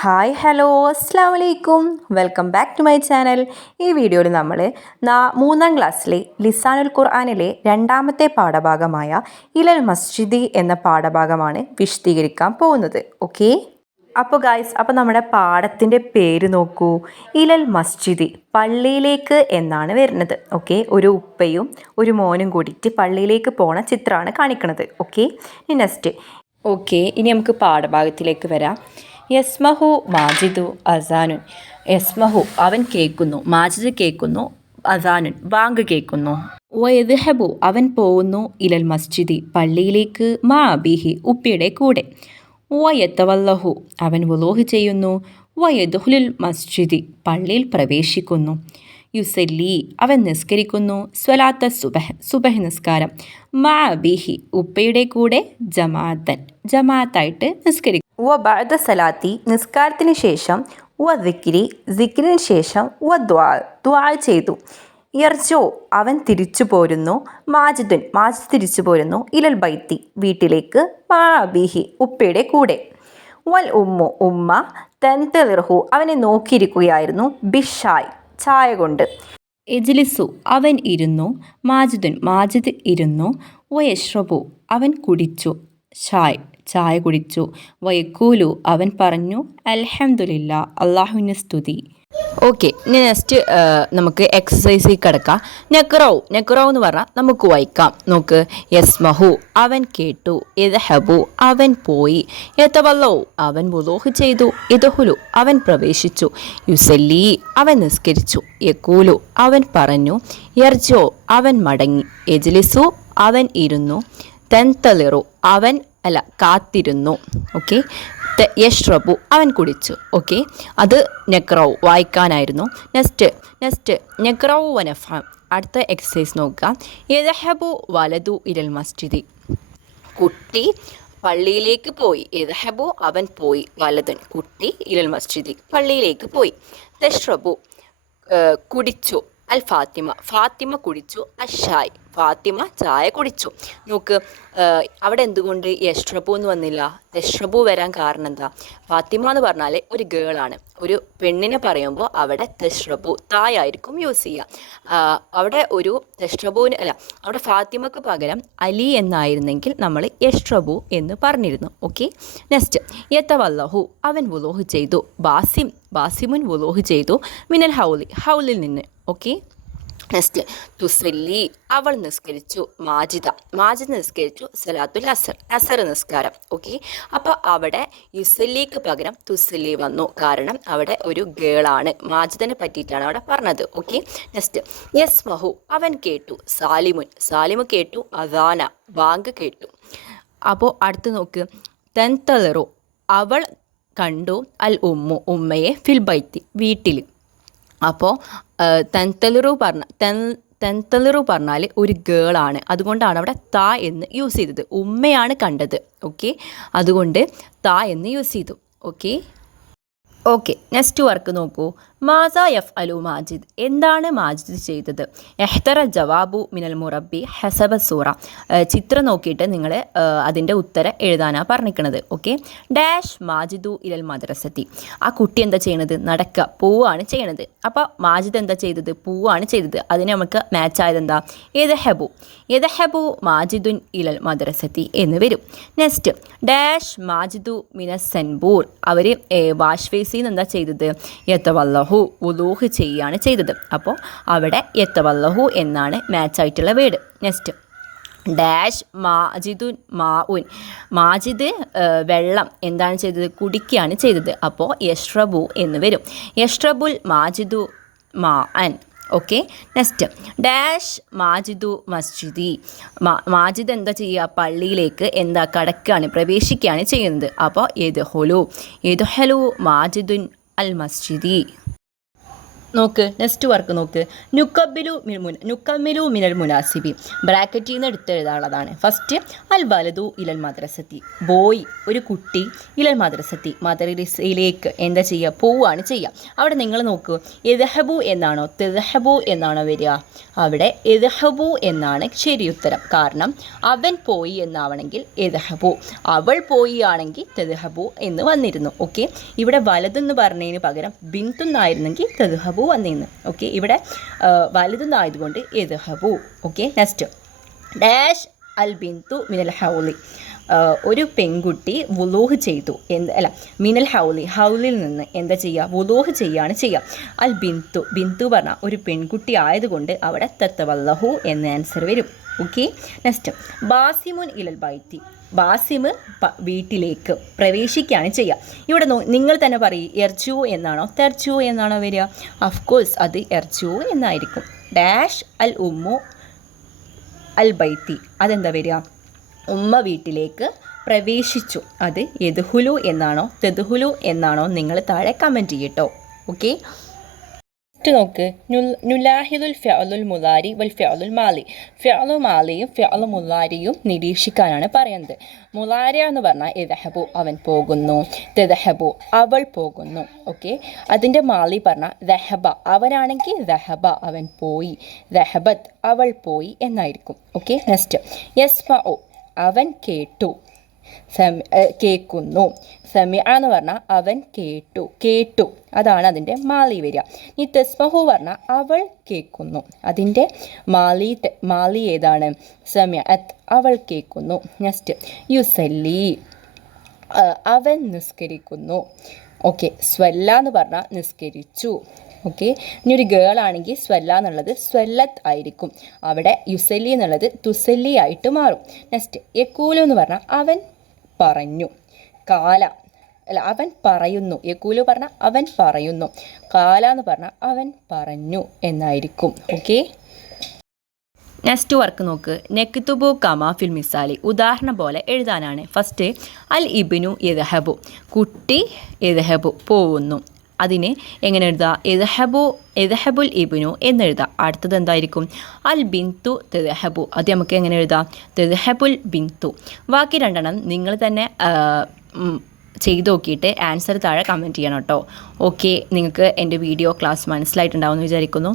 Hi hello അസ്സാം വലൈക്കും welcome back to my channel. ഈ വീഡിയോയിൽ നമ്മൾ 3ാം ക്ലാസ്സിലെ ലിസാനുൽ ഖുർആനിലെ രണ്ടാമത്തെ പാഠഭാഗമായ ഇലൽ മസ്ജിദി എന്ന പാഠഭാഗമാണ് വിശദീകരിക്കാൻ പോകുന്നത്. ഓക്കെ, അപ്പോൾ ഗായ്സ്, അപ്പോൾ നമ്മുടെ പാഠത്തിൻ്റെ പേര് നോക്കൂ, ഇലൽ മസ്ജിദി, പള്ളിയിലേക്ക് എന്നാണ് വരുന്നത്. ഓക്കെ, ഒരു ഉപ്പയും ഒരു മോനും കൂടിയിട്ട് പള്ളിയിലേക്ക് പോണ ചിത്രമാണ് കാണിക്കുന്നത്. ഓക്കെ, ഇനി നെക്സ്റ്റ്. ഓക്കെ, ഇനി നമുക്ക് പാഠഭാഗത്തിലേക്ക് വരാം. യസ്മഹു മാജിദു അസാനുൻ. യസ്മഹു അവൻ കേൾക്കുന്നു, മാജിദ് കേൾക്കുന്നു, അസാനുൻ ബാങ്ക് കേൾക്കുന്നു. വയദ്ഹബു അവൻ പോകുന്നു, ഇലൽ മസ്ജിദി പള്ളിയിലേക്ക്, മാ അബീഹി ഉപ്പിയുടെ കൂടെ. വയത്തവല്ലഹു അവൻ വുളൂഹ് ചെയ്യുന്നു, വയദ്ഹുലുൽ മസ്ജിദി പള്ളിയിൽ പ്രവേശിക്കുന്നു. യുസല്ലി അവൻ നിസ്കരിക്കുന്നു, സ്വലാത്ത സുബഹ് നിസ്കാരം, മാ അബീഹി ഉപ്പയുടെ കൂടെ, ജമാഅത്തായിട്ട് നിസ്കരിക്കും. ബഅദ സലാത്തി നിസ്കാരത്തിന് ശേഷം, ദിക്രിന് ശേഷം, ദുആ ചെയ്തു. യർജോ അവൻ തിരിച്ചു പോരുന്നു, മാജിദ് തിരിച്ചു പോരുന്നു, ഇലൽ ബൈത്തി വീട്ടിലേക്ക്, മാ അബീഹി ഉപ്പയുടെ കൂടെ. വൽ ഉമ്മ തൻതളിർഹു അവനെ നോക്കിയിരിക്കുകയായിരുന്നു, ബിഷായ് ചായ കൊണ്ട്. എജ്ലിസു അവൻ ഇരുന്നു, മാജിദ് ഇരുന്നു, വയഷ്റബു അവൻ കുടിച്ചു, ചായ കുടിച്ചു. വയക്കൂലു അവൻ പറഞ്ഞു, അൽഹംദുലില്ലാ അള്ളാഹുവിന് സ്തുതി. ഓക്കെ, ഇനി നെക്സ്റ്റ് നമുക്ക് എക്സസൈസിൽ കിടക്കാം. നെക്റൗ എന്ന് പറഞ്ഞാൽ നമുക്ക് വായിക്കാം. നോക്ക്, യസ്മഹു അവൻ കേട്ടു, യദ്ഹബു അവൻ പോയി, യതവല്ലൗ അവൻ വുളൂഹ് ചെയ്തു, യദ്ഹുലു അവൻ പ്രവേശിച്ചു, യുസല്ലി അവൻ നിസ്കരിച്ചു, യഖൂലു അവൻ പറഞ്ഞു, യർജോ അവൻ മടങ്ങി, യജ്ലിസു അവൻ ഇരുന്നു, തൻതളിറു അവൻ കാത്തിരുന്നു. ഓക്കെ, യഷ്റബു അവൻ കുടിച്ചു. ഓക്കെ, അത് നെക്റൗ വായിക്കാനായിരുന്നു. നെക്സ്റ്റ് നെക്റൗ വനഫാം. അടുത്ത എക്സസൈസ് നോക്കുക. യദ്ഹബു വലതു ഇലൽ മസ്ജിദി കുട്ടി പള്ളിയിലേക്ക് പോയി. യദ്ഹബു അവൻ പോയി, വലതുൻ കുട്ടി, ഇലൽ മസ്ജിദി പള്ളിയിലേക്ക് പോയി. തഷ്റബു കുടിച്ചു, അൽ ഫാത്തിമ കുടിച്ചു, അഷായ് ഫാത്തിമ ചായ കുടിച്ചു. നോക്ക്, അവിടെ എന്തുകൊണ്ട് യഷ്റബു എന്ന് വന്നില്ല? തഷ്റബു വരാൻ കാരണം എന്താ? ഫാത്തിമ എന്ന് പറഞ്ഞാൽ ഒരു ഗേളാണ്. ഒരു പെണ്ണിനെ പറയുമ്പോൾ അവിടെ തഷ്റബു തായായിരിക്കും യൂസ് ചെയ്യുക. അവിടെ ഒരു തഷ്റബുവിന് അവിടെ ഫാത്തിമക്ക് പകരം അലി എന്നായിരുന്നെങ്കിൽ നമ്മൾ യഷ്റബു എന്ന് പറഞ്ഞിരുന്നു. ഓക്കെ, നെക്സ്റ്റ് യതവല്ലഹു അവൻ വുളൂഹ് ചെയ്തു, ബാസിമുൻ വുളൂഹ് ചെയ്തു, മിനൽ ഹൗലിൽ നിന്ന്. ഓക്കെ, നെക്സ്റ്റ് തുസല്ലി അവൾ നിസ്കരിച്ചു, മാജിദ് നിസ്കരിച്ചു, സലാത്തുൽ അസർ നിസ്കാരം. ഓക്കെ, അപ്പോൾ അവിടെ യുസല്ലിക്ക് പകരം തുസല്ലി വന്നു, കാരണം അവിടെ ഒരു ഗേളാണ്, മാജിദിനെ പറ്റിയിട്ടാണ് അവിടെ പറഞ്ഞത്. ഓക്കെ, നെക്സ്റ്റ് യസ്മഹു അവൻ കേട്ടു, സാലിമു കേട്ടു, അദാന ബാങ്ക് കേട്ടു. അപ്പോൾ അടുത്ത് നോക്ക്, തൻതളിറു അവൾ കണ്ടു, അൽ ഉമ്മയെ ഫിൽ ബൈത്തി വീട്ടിൽ. അപ്പോൾ തൻതളിറു പറഞ്ഞാൽ ഒരു ഗേളാണ്, അതുകൊണ്ടാണ് അവിടെ താ എന്ന് യൂസ് ചെയ്തത്. ഉമ്മയാണ് കണ്ടത്. ഓക്കെ, അതുകൊണ്ട് താ എന്ന് യൂസ് ചെയ്തു. ഓക്കെ, നെക്സ്റ്റ് വർക്ക് നോക്കൂ. മാസാ യഫ് അലു മാജിദ് എന്താണ് മാജിദ് ചെയ്തത്? എഹ്തറ ജവാബു മിനൽ മുറബി ഹസബ സൂറ. ചിത്രം നോക്കിയിട്ട് നിങ്ങൾ അതിൻ്റെ ഉത്തരം എഴുതാനാണ് പറഞ്ഞിരിക്കുന്നത്. ഓക്കെ, ഡാഷ് മാജിദു ഇലൽ മദ്രസത്തി. ആ കുട്ടി എന്താ ചെയ്യണത്? പോവാണ് ചെയ്യണത്. അപ്പോൾ മാജിദ് എന്താ ചെയ്തത്? പൂവാണ് ചെയ്തത്. അതിന് നമുക്ക് മാച്ച് ആയത് എന്താ? യദ്ഹബു മാജിദുൻ ഇലൽ മദ്രസത്തി എന്ന് വരും. നെക്സ്റ്റ് ഡാഷ് മാജിദു മിനസ് സെൻബൂർ. അവർ വാഷ് ബേസിൽ നിന്ന് എന്താ ചെയ്തത്? യതവല്ലഹു വുളൂഹ് ചെയ്യാണ് ചെയ്തത്. അപ്പോൾ അവിടെ യതവല്ലഹു എന്നാണ് മാച്ച് ആയിട്ടുള്ള വേർഡ്. നെക്സ്റ്റ് ഡാഷ് മാജിദുൻ മാഉൻ. മാജിദ് വെള്ളം എന്താണ് ചെയ്തത്? കുടിക്കുകയാണ് ചെയ്തത്. അപ്പോൾ യഷ്റബു എന്ന് വരും. യഷ്റബുൽ മാജിദു മാഅൻ. ഓക്കെ, നെക്സ്റ്റ് ഡാഷ് മാജിദു മസ്ജിദി. മാജിദ് എന്താ ചെയ്യുക? പള്ളിയിലേക്ക് എന്താ കടക്കുകയാണ്, പ്രവേശിക്കുകയാണ് ചെയ്യുന്നത്. അപ്പോൾ യദ്ഹുലു മാജിദുൻ അൽ മസ്ജിദി. നോക്ക് നെക്സ്റ്റ് വർക്ക് നോക്ക്. നുക്കമ്മിലു മിനൽ മുനാസിബി, ബ്രാക്കറ്റിൽ നിന്ന് എടുത്ത് എഴുതാനുള്ളതാണ്. ഫസ്റ്റ് അൽ വലതു ഇലൽ മദ്രസത്തി, ബോയ് ഒരു കുട്ടി, ഇലൽ മദ്രസത്തി മദ്രസയിലേക്ക് എന്താ ചെയ്യുക, പോവുകയാണ് ചെയ്യുക. അവിടെ നിങ്ങൾ നോക്കൂ, എദഹബു എന്നാണോ തെദഹബു എന്നാണോ വരിക? അവിടെ എദഹബു എന്നാണ് ശരി ഉത്തരം. കാരണം അവൻ പോയി എന്നാവണമെങ്കിൽ എദഹബു, അവൾ പോയി ആണെങ്കിൽ തെദഹബു എന്ന് വന്നിരുന്നു. ഓക്കെ, ഇവിടെ വലതെന്ന് പറഞ്ഞതിന് പകരം ബിന്തുന്നായിരുന്നെങ്കിൽ തെദഹബു വന്നിരുന്നു. ഓക്കെ, ഇവിടെ വലുതെന്നായതുകൊണ്ട് എദ്ഹബു. ഓക്കെ, നെക്സ്റ്റ് ഡാഷ് അൽ ബിന്തു മിനൽ ഹൗലി, ഒരു പെൺകുട്ടി വുളൂഹ് ചെയ്തു മിനൽ ഹൗലി, ഹൗലിൽ നിന്ന് എന്താ ചെയ്യുക, വുളൂഹ് ചെയ്യാണ് ചെയ്യുക. അൽ ബിന്തു, ബിന്തു പറഞ്ഞാൽ ഒരു പെൺകുട്ടി ആയതുകൊണ്ട് അവിടെ തത്തവല്ലഹു എന്ന ആൻസർ വരും. ഓക്കെ, നെക്സ്റ്റ് ബാസിമുൻ ഇലൽ ബൈത്തി, ബാസിമ് വീട്ടിലേക്ക് പ്രവേശിക്കുകയാണ് ചെയ്യുക. ഇവിടെ നിങ്ങൾ തന്നെ പറയും, എർജു എന്നാണോ തെർജു എന്നാണോ വരിക? അഫ്കോഴ്സ് അത് എർജു എന്നായിരിക്കും. ഡാഷ് അൽ ഉമ്മു അൽ ബൈത്തി, അതെന്താ വരിക? ഉമ്മ വീട്ടിലേക്ക് പ്രവേശിച്ചു. അത് യദ്ഹുലു എന്നാണോ തെദ്ഹുലു എന്നാണോ നിങ്ങൾ താഴെ കമൻറ്റ് ചെയ്യട്ടോ. ഓക്കെ, നോക്ക്, നുലാഹിദുൽ ഫിഅലുൽ മുലാരി വൽ ഫിഅലുൽ മാലി, ഫിഅലു മാലിയും ഫിഅലു മുലാരിയും നിരീക്ഷിക്കാനാണ് പറയുന്നത്. മുലാരി എന്ന് പറഞ്ഞാൽ എദഹബു അവൻ പോകുന്നു, തെദഹബു അവൾ പോകുന്നു. ഓക്കെ, അതിൻ്റെ മാലി പറഞ്ഞാൽ ദഹബ അവനാണെങ്കിൽ ദഹബ അവൻ പോയി, ദഹബത്ത് അവൾ പോയി എന്നായിരിക്കും. ഓക്കെ, നെക്സ്റ്റ് യസ്മഉ അവൻ കേട്ടു, കേൾക്കുന്നു. സമിഅ എന്ന് പറഞ്ഞാൽ അവൻ കേട്ടു അതാണ് അതിൻ്റെ മാലി വരിക. ഈ തസ്മഹു പറഞ്ഞാൽ അവൾ കേൾക്കുന്നു, അതിൻ്റെ മാലി ഏതാണ്? സമിഅത്ത് അവൾ കേൾക്കുന്നു. നെക്സ്റ്റ് യുസല്ലി അവൻ നിസ്കരിക്കുന്നു. ഓക്കെ, സ്വല്ല എന്ന് പറഞ്ഞാൽ നിസ്കരിച്ചു. ഓക്കെ, ഇനി ഒരു ഗേൾ ആണെങ്കിൽ സ്വല്ല എന്നുള്ളത് സ്വല്ലത്ത് ആയിരിക്കും, അവിടെ യുസല്ലി എന്നുള്ളത് തുസല്ലി ആയിട്ട് മാറും. നെക്സ്റ്റ് യക്കൂലു എന്ന് പറഞ്ഞാൽ അവൻ പറഞ്ഞു, അവൻ പറയുന്നു. യക്കൂലു പറഞ്ഞാൽ അവൻ പറയുന്നു, കാല എന്ന് പറഞ്ഞാൽ അവൻ പറഞ്ഞു എന്നായിരിക്കും. ഓക്കെ, നെക്സ്റ്റ് വർക്ക് നോക്ക്. നെക്തുബു കമാ ഫിൽ മിസാലി, ഉദാഹരണം പോലെ എഴുതാനാണ്. ഫസ്റ്റ് അൽ ഇബ്നു യദ്ഹബു, കുട്ടി യദ്ഹബു പോകുന്നു. അതിന് എങ്ങനെ എഴുതുക? എദ്ഹബുൽ ഇബ്നു എന്നെഴുതാം. അടുത്തത് എന്തായിരിക്കും? അൽ ബിന്തു തെദ്ഹബു, അത് നമുക്ക് എങ്ങനെ എഴുതാം? തെദ്ഹബുൽ ബിന്തു. ബാക്കി രണ്ടെണ്ണം നിങ്ങൾ തന്നെ ചെയ്ത് നോക്കിയിട്ട് ആൻസർ താഴെ കമൻറ്റ് ചെയ്യണം കേട്ടോ. ഓക്കെ, നിങ്ങൾക്ക് എൻ്റെ വീഡിയോ ക്ലാസ് മനസ്സിലായിട്ടുണ്ടാവുമെന്ന് വിചാരിക്കുന്നു.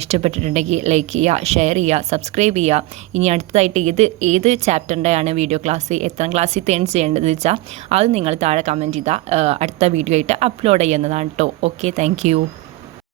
ഇഷ്ടപ്പെട്ടിട്ടുണ്ടെങ്കിൽ ലൈക്ക് ചെയ്യുക, ഷെയർ ചെയ്യുക, സബ്സ്ക്രൈബ് ചെയ്യുക. ഇനി അടുത്തതായിട്ട് ഏത് ചാപ്റ്ററിൻ്റെയാണ് വീഡിയോ ക്ലാസ്, എത്ര ക്ലാസ്സിൽ തേൺ ചെയ്യേണ്ടതെന്ന് വെച്ചാൽ അത് നിങ്ങൾ താഴെ കമൻറ്റ് ചെയ്താൽ അടുത്ത വീഡിയോ ആയിട്ട് അപ്ലോഡ് ചെയ്യുന്നതാണ് കേട്ടോ. Okay, thank you.